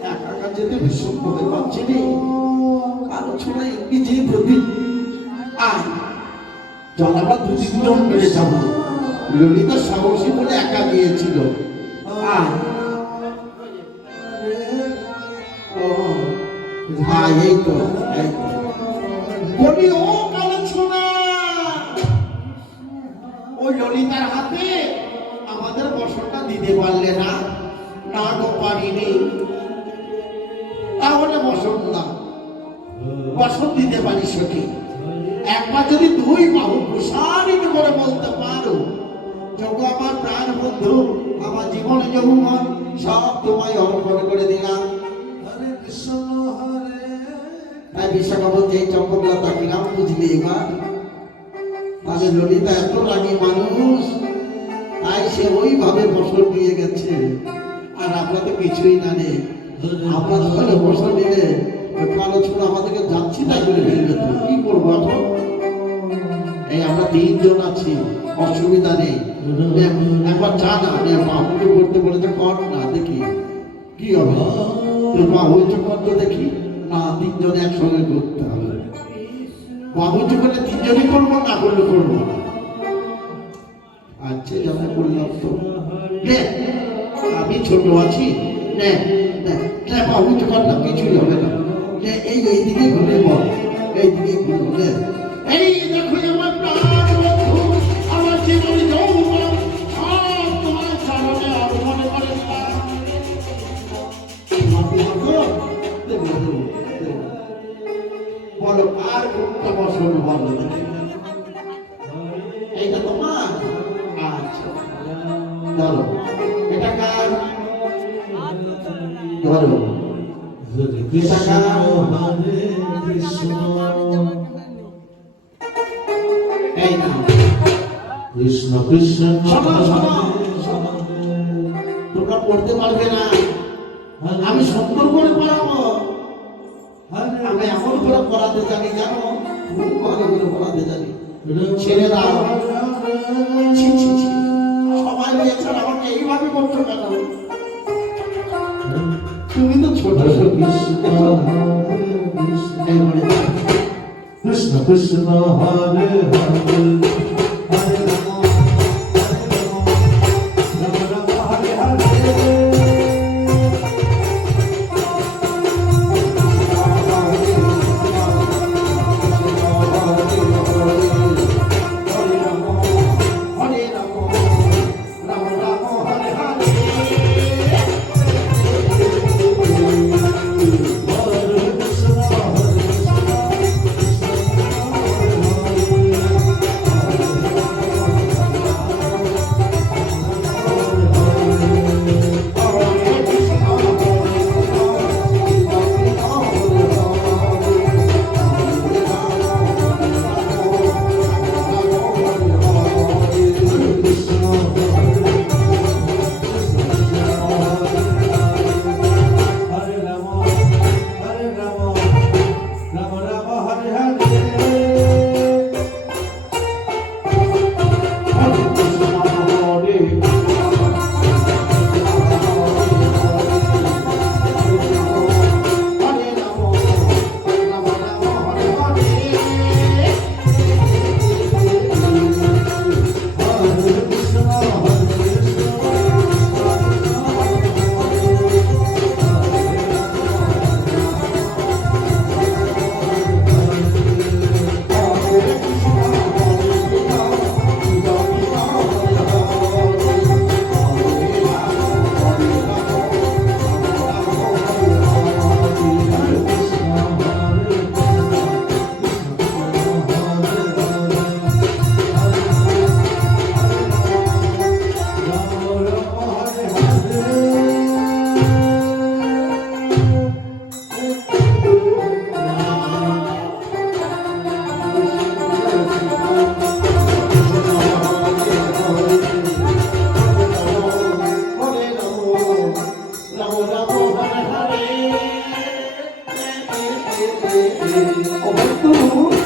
একা একা যেতে ভীষণ ভয় পাচ্ছি রে আরও ছোড়া ইংরেজি প্রতি আয় চল আমরা দু তিনজন যাব। ললিতা সাহসী বলে একা গিয়েছিল। কালো ওই ললিতার হাতে আমাদের বসনটা দিতে পারলে। বসন দিতে পারি সখী। একবার যদি দুই বাহু প্রসারিত করে বলতে পারো যোগ আমার প্রাণ বন্ধু আমার জীবন যৌবন সব তোমায় অর্পণ করে দিলাম। তাই চম্পকলতা কিরাম বুঝলি এবার? ললিতা এত রাগী মানুষ তাই সে ওইভাবে দিয়ে গেছে। আর তো কিছুই না নে আমরা ধরে বসর এই আমরা তিনজন আছি, অসুবিধা নেই। একবার যা না মাহুকে করতে বলেছে কর না, দেখি কি হবে। মা হয়েছে কত দেখি। না, তিনজনে একসঙ্গে করতে হবে। বাবুজি বলে, তিনজনই করব না, করলে করব না। আচ্ছা করলাম তো আমি ছোট আছি, নে বাবুজি করলাম কিছুই হবে নে। এই, এইদিকে ঘুরে বল। এইদিকে ঘুরে নে এই দেখো আমার কৃষ্ণ কৃষ্ণ। তোমরা পড়তে পারবে না। আমি সুন্দর করে পড়াবো। আমি এখন করে পড়াতে জানি জানো? করে পড়াতে জানি। ছেড়ে দাও। সবাই নিয়েছে আমাকে এইভাবে করছ কেন তুমি তো ছোট। ছোট কৃষ্ণ কৃষ্ণ হরে হরে। tudo.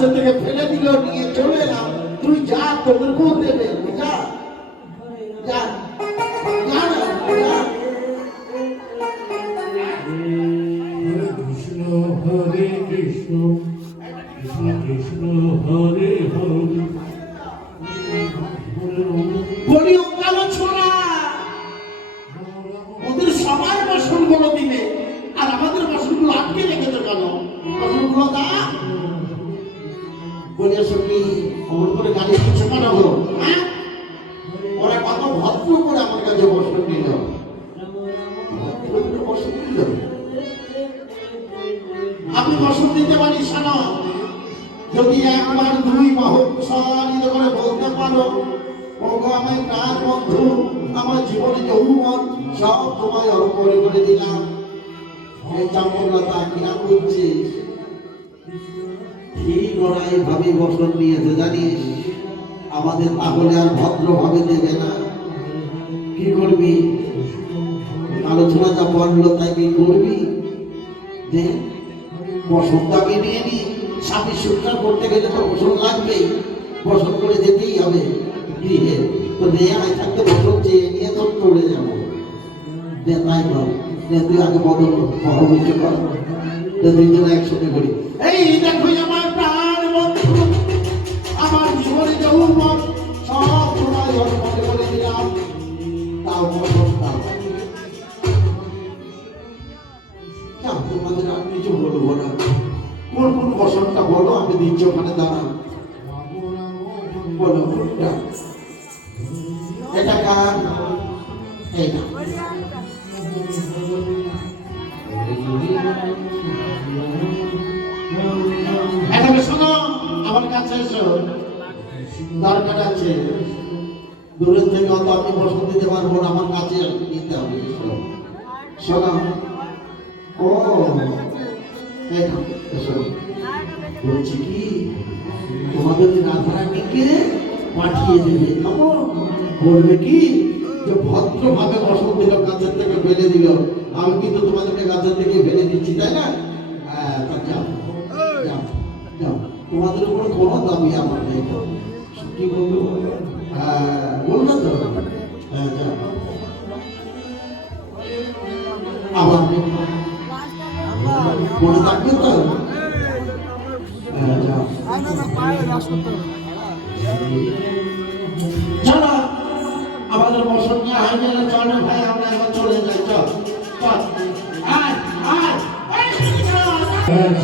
গাছের থেকে ফেলে দিল নিয়ে চলে এলাম। তুই যা তোদের কোন দেবে যা। কৃষ্ণ হরে কৃষ্ণ কৃষ্ণ কৃষ্ণ হরে হরে। বলি কালো ছোড়া। ওদের সবার বাসনগুলো দিলে আর আমাদের বাসনগুলো আটকে রেখেছে কেন? বাসনগুলো দা বলি সত্যি অমন করে গাড়ি কিছু পাঠাবো হ্যাঁ? ওরা কত ভদ্র করে আমার কাছে বসন নিল। আমি বসন দিতে পারি শোনো যদি একবার দুই মহোৎসব করে বলতে পারো, ওগো আমার প্রাণ বন্ধু, আমার জীবনে যৌবন সব তোমায় অর্পণ করে দিলাম। এই চাম্পলতা কিনা করছিস। জানিস, আমাদের তাহলে আর ভদ্রভাবে দেবে না। কি করবি? আলোচনা যা পড়ল তাই কি করবি? যে নিয়ে নি। স্বামী সুন্দর করতে গেলে তো বসন লাগবেই। বসন করে যেতেই হবে। গৃহে তো নিয়ে থাকতে বসন চেয়ে নিয়ে তো চলে যাব। তাই কর। তুই আগে বদল কর দুইজনে একসঙ্গে করি এই দেখো আমার প্রাণ বন্ধু। আমার সব অর্পণ করে দিলাম। তাও তোমাদের কিছু বলব না। কোন কোন বসনটা বলো, আমি দিচ্ছি ওখানে দাঁড়ান বলো এটা কার? এখন দূরের থেকে অত আমি বসন দিতে পারব না, আমার কাছে নিতে হবে, শোনো। ও বলছি কি, তোমাদের রাধারানীকে পাঠিয়ে দেবে? কেমন? বলবে কি, যে ভদ্রভাবে বসন্ত দিল, গাছের থেকে ফেলে দিল। আমি কিন্তু তোমাদেরকে গাছের থেকে ফেলে দিচ্ছি, তাই না? হ্যাঁ যাও যাও তোমাদের উপর কোনো দাবি আমার নেই। কি বলব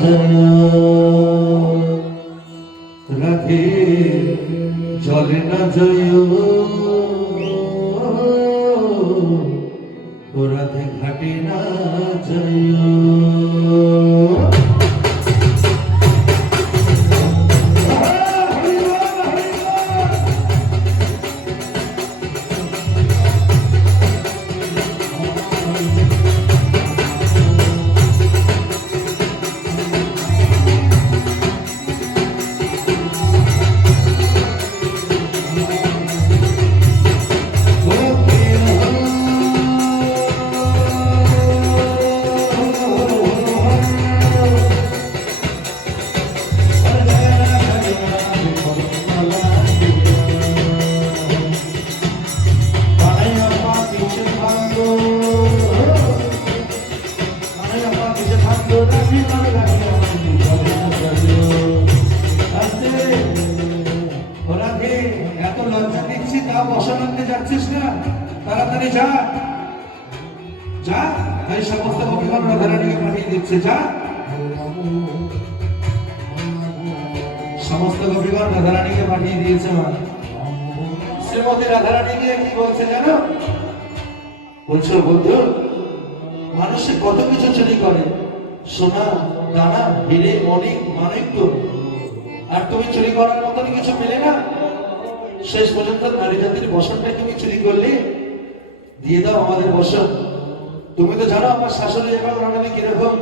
আয়, এত লজ্জা দিচ্ছি তা বসন যাচ্ছিস না তাড়াতাড়ি যা যা এই সমস্ত অভিমান রাধারানীকে পাঠিয়ে দিচ্ছে যা সমস্ত অভিমান রাধারানীকে পাঠিয়ে দিয়েছে মা শ্রীমতী রাধারানী কি বলছে জানো বলছো বন্ধু মানুষে কত কিছু চুরি করে? সোনা, দানা হিরে অনেক মানিক্য আর তুমি চুরি করার মতন কিছু পেলে না? শেষ পর্যন্ত নারী জাতির বসনটা তুমি চুরি করলে? দিয়ে দাও আমাদের বসন। তুমি তো জানো আমার শাশুড়ি এবং রানী কীরকম।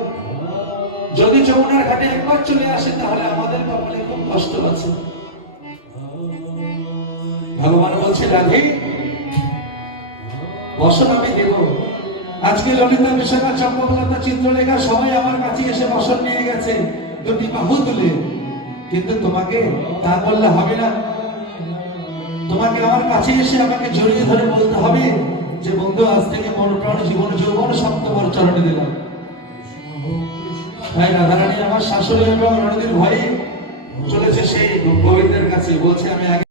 যদি যমুনার ঘাটে একবার চলে আসে, তাহলে আমাদের কপালে খুব কষ্ট আছে। ভগবান বলছে, রাধে, বসন আমি দেব। আজকে ললিতা বিশাখা চম্পকলতা চিত্রলেখা সবাই আমার কাছে এসে বসন নিয়ে গেছে। দুটি বাহু তুলে। কিন্তু তোমাকে তা বললে হবে না। তোমাকে আমার কাছে এসে আমাকে জড়িয়ে ধরে বলতে হবে যে, বন্ধু, আজ থেকে মন প্রাণ জীবন যৌবন সব তোমার চরণে দিলাম। তাই রাধারানী আমার শাশুড়ি এবং রণদীর ভয়ে চলেছে সেই গোবিন্দের কাছে। বলছে, আমি আগে